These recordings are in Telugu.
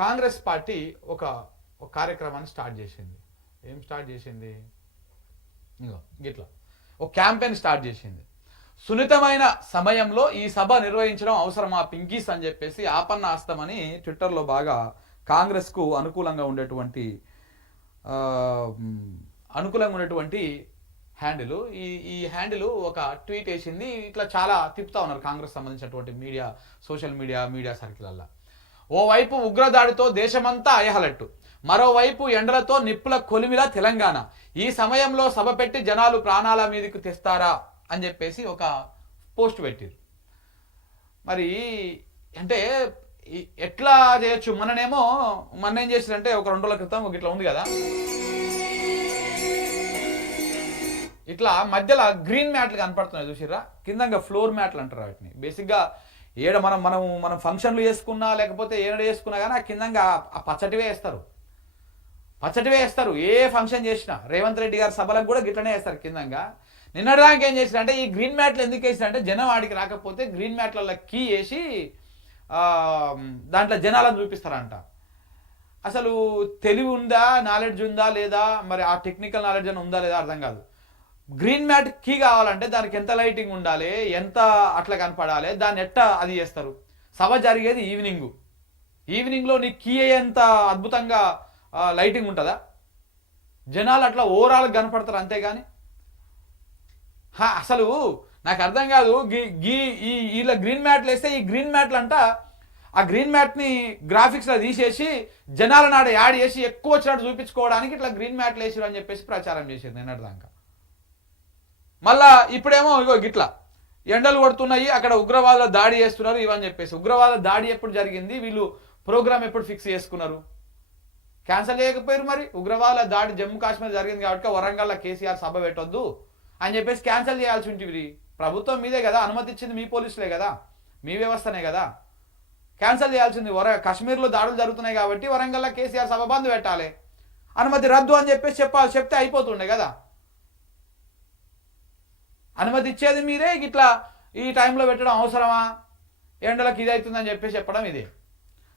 కాంగ్రెస్ పార్టీ ఒక కార్యక్రమాన్ని స్టార్ట్ చేసింది. ఏం స్టార్ట్ చేసింది? ఇగో గిట్లా ఒక క్యాంపెయిన్ స్టార్ట్ చేసింది. సున్నితమైన సమయంలో ఈ సభ నిర్వహించడం అవసరమా పింకీస్ అని చెప్పేసి ఆపన్న ఆస్తమని ట్విట్టర్లో బాగా కాంగ్రెస్కు అనుకూలంగా ఉండేటువంటి హ్యాండిల్. ఈ హ్యాండిల్ ఒక ట్వీట్ వేసింది. ఇట్లా చాలా తిప్పుతా ఉన్నారు కాంగ్రెస్ సంబంధించినటువంటి మీడియా, సోషల్ మీడియా సర్కిళ్ళల్లో. ఓవైపు ఉగ్రదాడితో దేశమంతా అయహలట్టు, మరోవైపు ఎండలతో నిప్పుల కొలిమిలా తెలంగాణ. ఈ సమయంలో సభ పెట్టి జనాలు ప్రాణాల మీదకి తెస్తారా అని చెప్పేసి ఒక పోస్ట్ పెట్టారు. మరి అంటే ఎట్లా చేయొచ్చు? మొన్న ఏం చేశారంటే ఒక 2 రోజుల క్రితం ఇట్లా ఉంది కదా, ఇట్లా మధ్యలో గ్రీన్ మ్యాట్లు కనపడుతున్నాయి చూసిర్రా, కిందంగా ఫ్లోర్ మ్యాట్లు అంటారు వాటిని. బేసిక్గా ఏడ మనం ఫంక్షన్లు చేసుకున్నా లేకపోతే ఏడ చేసుకున్నా కానీ ఆ కిందంగా ఆ పచ్చటివే వేస్తారు. ఏ ఫంక్షన్ చేసినా రేవంత్ రెడ్డి గారి సభలకు కూడా గిట్లనే వేస్తారు కిందంగా. నిన్నటిదాకా ఏం చేసిరంటే ఈ గ్రీన్ మ్యాట్లు ఎందుకు వేసిరంటే జనం ఆడికి రాకపోతే గ్రీన్ మ్యాట్లలో కీ వేసి దాంట్లో జనాలను చూపిస్తారంట. అసలు తెలివి ఉందా, నాలెడ్జ్ ఉందా లేదా, మరి ఆ టెక్నికల్ నాలెడ్జ్ అని ఉందా లేదా అర్థం కాదు. గ్రీన్ మ్యాట్ కీ కావాలంటే దానికి ఎంత లైటింగ్ ఉండాలి, ఎంత అట్లా కనపడాలి, దాన్ని ఎట్లా అది చేస్తారు. సభ జరిగేది ఈవినింగ్లో నీ కీ ఎంత అద్భుతంగా లైటింగ్ ఉంటుందా? జనాలు అట్లా ఓవరాల్ కనపడతారు అంతేగాని. అసలు నాకు అర్థం కాదు. ఇలా గ్రీన్ మ్యాట్లు వేస్తే ఈ గ్రీన్ మ్యాట్లు అంట ఆ గ్రీన్ మ్యాట్ని గ్రాఫిక్స్లో తీసేసి జనాల నాడ యాడ్ చేసి ఎక్కువ వచ్చినట్టు చూపించుకోవడానికి ఇట్లా గ్రీన్ మ్యాట్లు వేసారు అని చెప్పేసి ప్రచారం చేసేది నిన్నటిదాకా. మళ్ళా ఇప్పుడేమో ఇగో గిట్లా ఎండలు కొడుతున్నాయి, అక్కడ ఉగ్రవాదుల దాడి చేస్తున్నారు ఇవని చెప్పేసి. ఉగ్రవాద దాడి ఎప్పుడు జరిగింది, వీళ్ళు ప్రోగ్రామ్ ఎప్పుడు ఫిక్స్ చేసుకున్నారు? క్యాన్సిల్ చేయకపోయారు. మరి ఉగ్రవాదుల దాడి జమ్మూ కాశ్మీర్ జరిగింది కాబట్టి వరంగల్లో కేసీఆర్ సభ పెట్టొద్దు అని చెప్పేసి క్యాన్సిల్ చేయాల్సి ఉంటుంది. ప్రభుత్వం మీదే కదా, అనుమతి ఇచ్చింది మీ పోలీసులే కదా, మీ వ్యవస్థనే కదా. క్యాన్సిల్ చేయాల్సింది. కాశ్మీర్లో దాడులు జరుగుతున్నాయి కాబట్టి వరంగల్లో కేసీఆర్ సభ బంద్ పెట్టాలి, అనుమతి రద్దు అని చెప్పేసి చెప్తే అయిపోతుండే కదా. అనుమతి ఇచ్చేది మీరే, ఇట్లా ఈ టైంలో పెట్టడం అవసరమా, ఎండలకు ఇది అవుతుందని చెప్పేసి చెప్పడం ఇదే.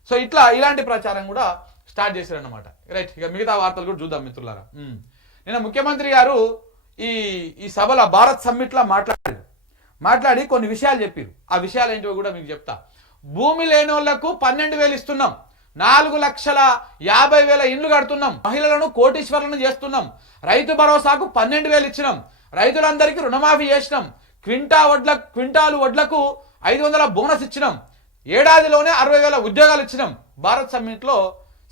సో ఇలాంటి ప్రచారం కూడా స్టార్ట్ చేశారన్నమాట. రైట్, ఇక మిగతా వార్తలు కూడా చూద్దాం మిత్రులారా. నిన్న ముఖ్యమంత్రి గారు ఈ సభలో భారత్ సమ్మిట్లో మాట్లాడి కొన్ని విషయాలు చెప్పారు. ఆ విషయాలు ఏంటో కూడా మీకు చెప్తా. భూమి లేని వాళ్లకు 12,000 ఇస్తున్నాం, 4,50,000 ఇండ్లు కడుతున్నాం, మహిళలను కోటీశ్వరులను చేస్తున్నాం, రైతు భరోసాకు 12,000 ఇచ్చినాం, రైతులందరికీ రుణమాఫీ చేసినాం, క్వింటాలు వడ్లకు 500 బోనస్ ఇచ్చినాం, ఏడాదిలోనే 60,000 ఉద్యోగాలు ఇచ్చినాం. భారత్ సమ్మిట్లో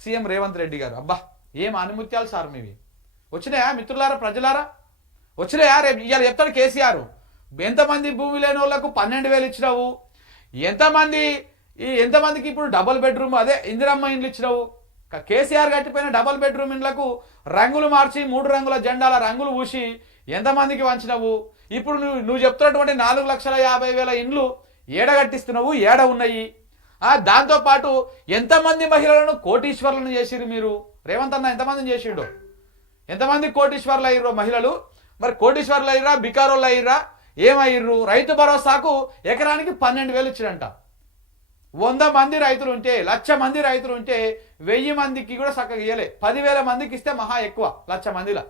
సీఎం రేవంత్ రెడ్డి గారు. అబ్బా ఏం ఆనిముత్యాలు సార్ మీవి. వచ్చినాయా మిత్రులారా, ప్రజలారా? వచ్చినాయా? రేపు ఇవాళ చెప్తాడు కేసీఆర్ ఎంతమంది భూమి లేని వాళ్ళకు 12,000 ఇచ్చినావు, ఎంతమందికి ఇప్పుడు డబుల్ బెడ్రూమ్ అదే ఇందిరమ్మ ఇండ్లు ఇచ్చినావు. కేసీఆర్ కట్టిపోయిన డబుల్ బెడ్రూమ్ ఇండ్లకు రంగులు మార్చి 3 రంగుల జెండాల రంగులు పూసి ఎంతమందికి వంచినవు. ఇప్పుడు నువ్వు చెప్తున్నటువంటి 4,50,000 ఇండ్లు ఏడ కట్టిస్తున్నావు, ఏడ ఉన్నాయి. దాంతోపాటు ఎంతమంది మహిళలను కోటీశ్వరులను చేసిరు మీరు? రేవంత్ అన్న ఎంతమందిని చేసిండు? ఎంతమంది కోటీశ్వరులు అయ్యారో మహిళలు? మరి కోటీశ్వరులు అయ్యారా, బికారోళ్ళు అయ్యారా, ఏమయ్యారు? రైతు భరోసాకు ఎకరానికి 12,000 ఇచ్చిరంట. 100 మంది రైతులు ఉంటే, 1,00,000 మంది రైతులు ఉంటే 1000 మందికి కూడా చక్కగా ఇయ్యలే. 10,000 మందికి ఇస్తే మహా ఎక్కువ 1,00,000 మందిలో.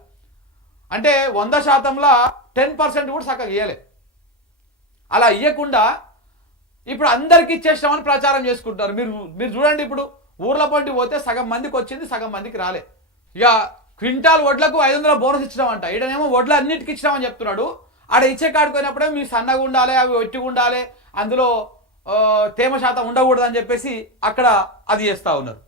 అంటే 100%లా 10% కూడా చక్కగా ఇయ్యలే. అలా ఇయ్యకుండా ఇప్పుడు అందరికి ఇచ్చేస్తామని ప్రచారం చేసుకుంటారు. మీరు చూడండి, ఇప్పుడు ఊర్ల పొంటి పోతే సగం మందికి వచ్చింది, సగం మందికి రాలే. ఇక క్వింటాల్ వడ్లకు 500 బోనస్ ఇచ్చినామంట. ఈడనేమో వడ్లు అన్నిటికి ఇచ్చినామని చెప్తున్నాడు. ఆడ ఇచ్చే కాడుకోయినప్పుడే మీరు సన్నగా ఉండాలి, అవి ఒట్టిగా ఉండాలి, అందులో తేమ శాతం ఉండకూడదు అని చెప్పేసి అక్కడ అది చేస్తూ ఉన్నారు.